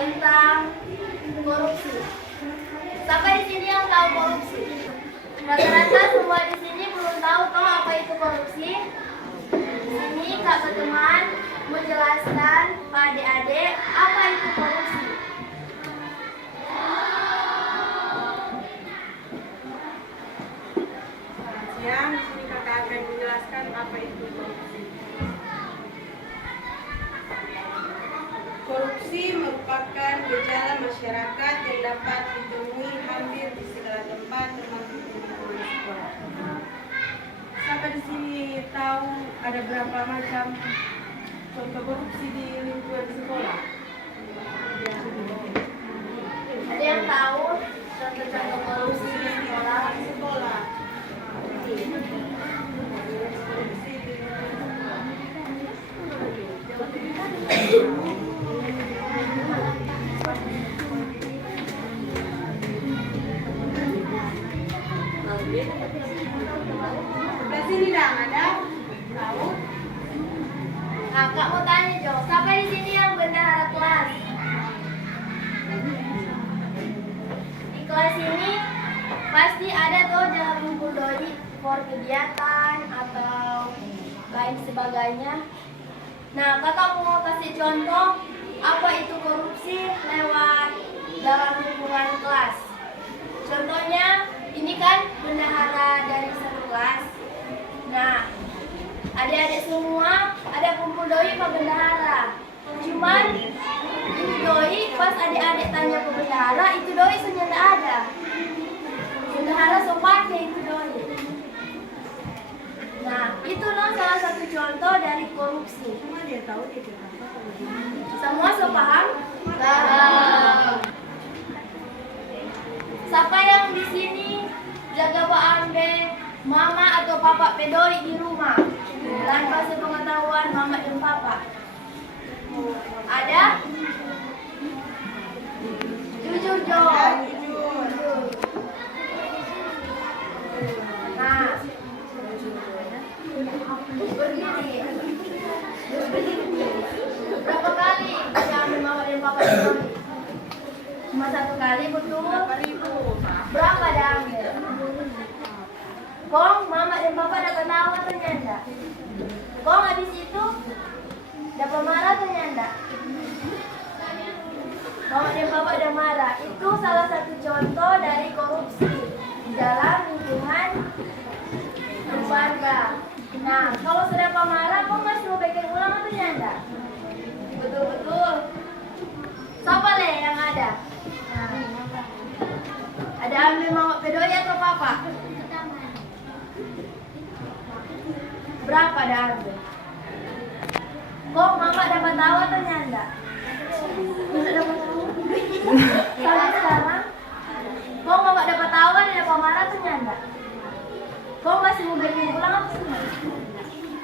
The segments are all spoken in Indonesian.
tentang korupsi. Siapa di sini yang tahu korupsi? Rata-rata semua di sini belum tahu apa itu korupsi. Di sini Kak teman menjelaskan ke adik-adik apa itu korupsi. Siang, di sini kakak akan menjelaskan apa itu korupsi. Korupsi merupakan gejala masyarakat yang dapat ditemui hampir di segala tempat, termasuk di lingkungan sekolah. Siapa di sini tahu ada berapa macam contoh korupsi di lingkungan sekolah? Ada yang tahu contoh-contoh korupsi di sekolah? Sebelah sini dah ada tahu? Nah, Kak mau tanya Jo, siapa di sini yang bendahara kelas? Di kelas ini pasti ada tuh jangan kumpul doi for kegiatan atau lain sebagainya. Nah, kakak mau kasih contoh apa itu korupsi lewat dalam lingkungan kelas. Contohnya, ini kan bendahara dari satu kelas. Nah, adik-adik semua ada kumpul doi pak bendahara. Cuman ini doi pas adik-adik tanya ke bendahara, itu doi sebenarnya tidak ada. Bendahara so pakai itu doi. Nah, itu loh salah satu contoh dari korupsi. Cuma dia tahu dia kenapa. Semua so paham? Paham. Siapa yang di sini jaga ambe mama atau papa pedoi di rumah tanpa sepengetahuan mama dan papa? Ada? Jujur Jo. Nah, berdiri. Berapa kali diambil mama dan papa pedoi? Cuma satu kali betul? Berapa diambil? Kong, mama dan papa dapat tahu atau nyanda? Kong habis itu dapat marah atau nyanda? Mama dan papa udah marah. Itu salah satu contoh dari korupsi di dalam lingkungan keluarga. Nah, kalau sudah marah, kong masih mau bikin ulang atau nyanda? Betul-betul. Siapa le yang ada? Nah, ada ambil mama pedoi atau papa? Berapa dah ambil? Kok mama dapat tahu atau nyanda? Tidak dapat tahu. Sampai sekarang? Kok mama dapat tahu ada dapat marah atau nyanda? Kok masih mau bikin pulang apa semua?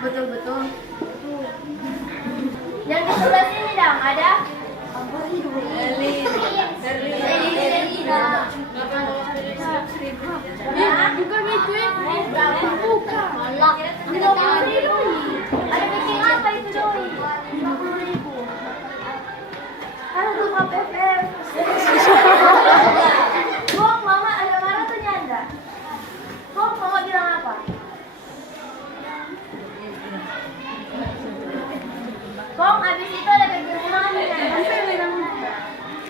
Betul-betul. Yang di sebelah sini dong ada? Bukan itu ya? Bukan. Ada bikin apa itu doi? 50.000. Ada tuh KPPM. Kok mama ada marah tuh nyanda? Kok mama bilang apa? Kok abis itu ada bikin ulang apa nyanda?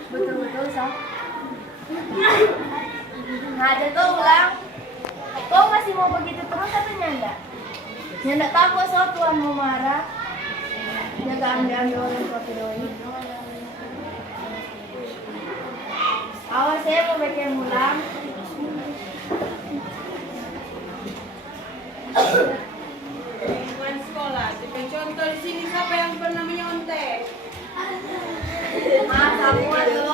Betul-betul Sob. Nah, ada tuh ulang. Kok masih mau begitu terus atau nyanda? Nyanda takut Sob Tuhan mau marah. Jaga ambil orang tua pedoi. Awas saya mau bikin ulang. Lingkungan sekolah. Jadi contoh di sini siapa yang pernah menyontek? Semua tuh.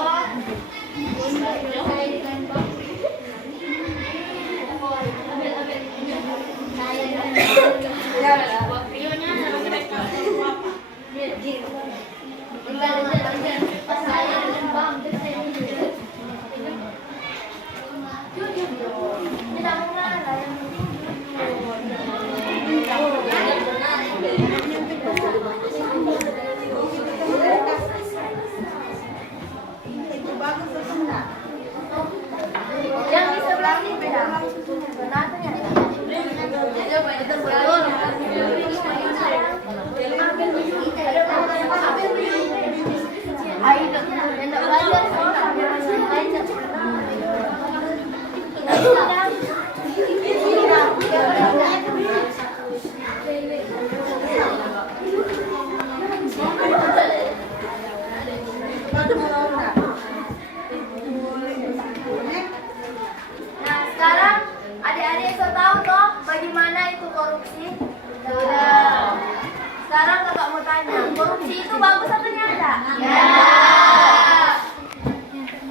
bagus atau nyata? Ya.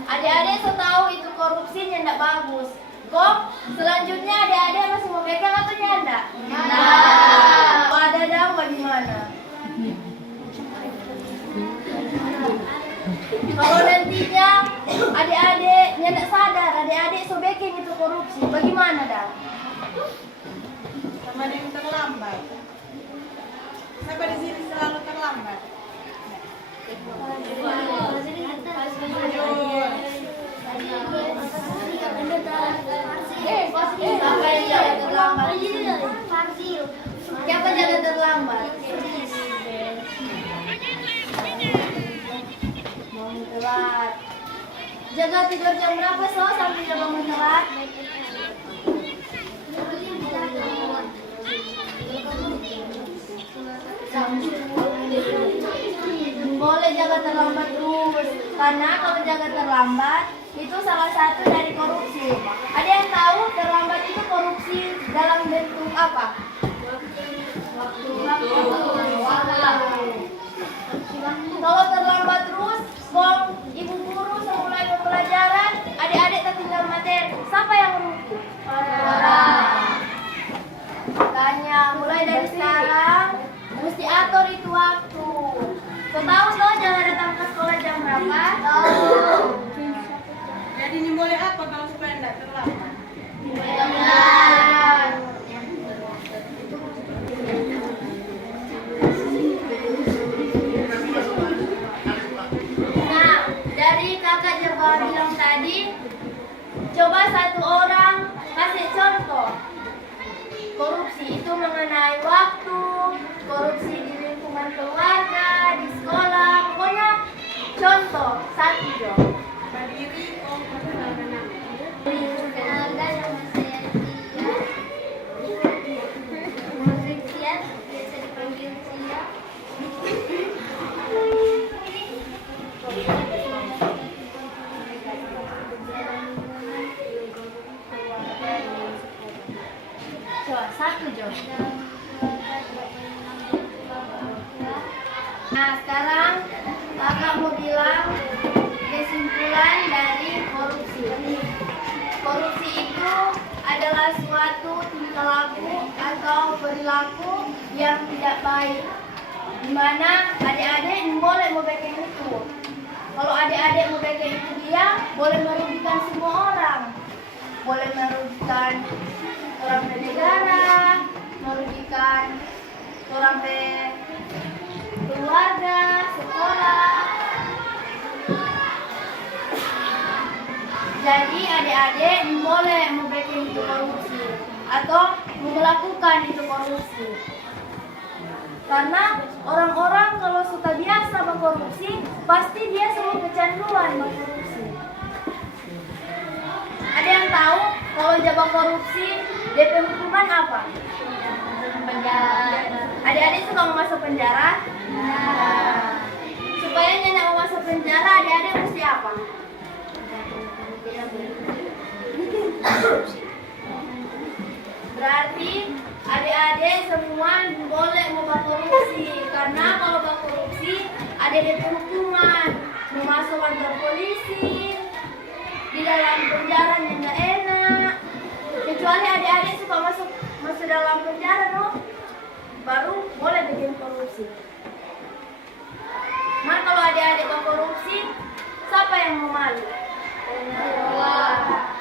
Adik-adik so tahu itu korupsinya tidak bagus. Kok selanjutnya adik-adik masih mau pegang atau nyanda? Nyanda. Oh, ada daun bagaimana? Kalau nantinya adik-adik nyanda sadar, adik-adik so backing itu korupsi, bagaimana dah? Sama ada yang terlambat. Siapa di sini selalu terlambat? Siapa yang jaga terlambat? Siapa jaga terlambat? Bangun telat. Jaga tidur jam berapa so sampai jam bangun telat? Boleh jaga terlambat terus, karena kalau jaga terlambat itu salah satu dari korupsi. Ada yang tahu terlambat itu korupsi dalam bentuk apa? Waktu. Kalau terlambat terus, kalau ibu guru semulai pembelajaran, adik-adik tertinggal materi. Siapa yang merugi? Orang. Tanya, mulai dari sekarang mesti atur itu waktu. Kau tahu toh jangan datang ke sekolah jam berapa? Tahu. Jadi ini boleh apa kalau supaya tidak terlambat? Nah, dari kakak Jeba bilang tadi, coba satu orang kasih contoh. Korupsi itu mengenai waktu, korupsi di lingkungan keluarga, di sekolah, pokoknya contoh satu dong. Berdiri, Kenalkan nama saya Tia. Biasa dipanggil Tia. Coba satu Jo. Nah sekarang kakak mau bilang kesimpulan dari korupsi. Korupsi itu adalah suatu tingkah laku atau perilaku yang tidak baik, di mana adik-adik boleh membacking itu. Kalau adik-adik membacking itu dia boleh merugikan semua orang, boleh merugikan orang negara, merugikan orang keluarga, sekolah. Jadi adik-adik boleh membacking itu korupsi atau melakukan itu korupsi. Karena orang-orang kalau sudah biasa berkorupsi, pasti dia selalu kecanduan berkorupsi. Ada yang tahu kalau jabang korupsi, DP hukuman apa? Penjara. Adik-adik suka mau masuk penjara? Nah. Supaya nyenyak mau masuk penjara, adik-adik mesti apa? Berarti adik-adik semua boleh mau korupsi, karena kalau korupsi ada DP hukuman, mau masuk kantor polisi, di dalam penjara yang nggak enak. Kecuali adik-adik suka masuk dalam penjara, no? Baru boleh bikin korupsi. Nah kalau adik-adik korupsi, siapa yang mau malu?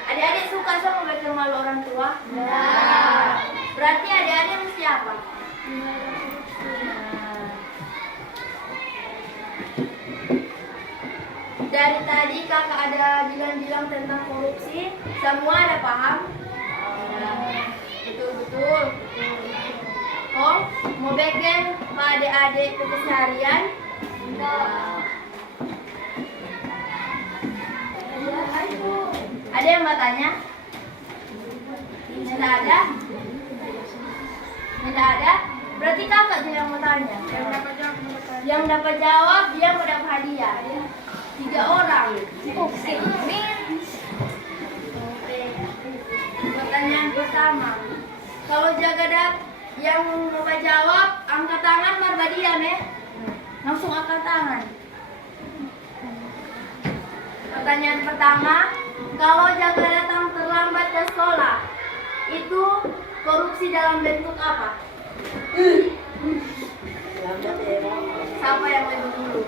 Adik-adik suka sama bikin malu orang tua? Nah, berarti adik-adik mesti apa? Dari tadi kakak ada bilang-bilang tentang korupsi, semua ada paham? Betul-betul. Oh, mau bikin pak adik-adik ke keseharian? Ada yang mau tanya? Tidak ada? Tidak ada? Berarti kakak yang mau tanya. Yang dapat jawab dia mau dapat hadiah. 3 orang. Oke. Pertanyaan pertama. Kalau jaga yang mau jawab, angkat tangan marbadian ya. Langsung angkat tangan. Pertanyaan pertama, kalau Jaga datang terlambat ke sekolah, itu korupsi dalam bentuk apa? Siapa yang lebih dulu?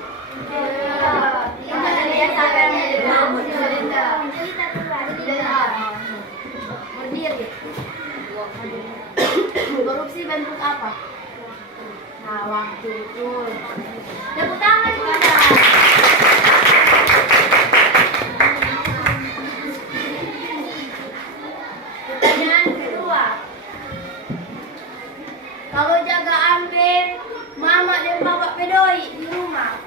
Berdiri. Korupsi bentuk apa? Nah, waktu itu. Tepuk tangan, Bunda. Pertanyaan kedua. Kalau Jaga ambil mama dan bapak pedoi di rumah,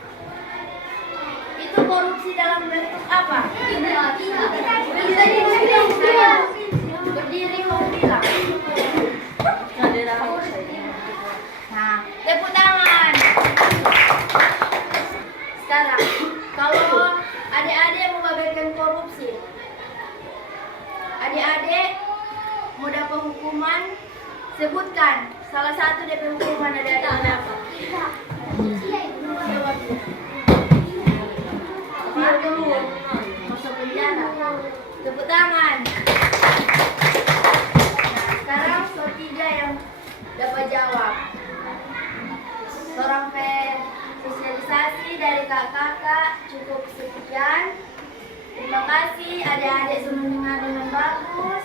itu korupsi dalam bentuk apa? Berdiri mau bilang. Nah, tepuk tangan. Sekarang, kalau adik-adik mau babakkan korupsi, adik-adik mau dapat hukuman, sebutkan salah satu dari hukuman adik-adik apa? Masuk penjara. Tepuk tangan. Nah, sekarang tiga yang dapat jawab. Seorang sosialisasi dari kakak-kakak cukup sekian. Terima kasih adik-adik semua dengan bagus.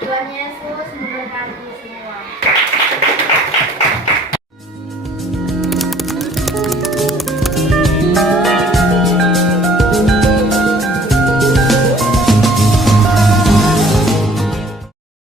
Tuhan Yesus memberkati.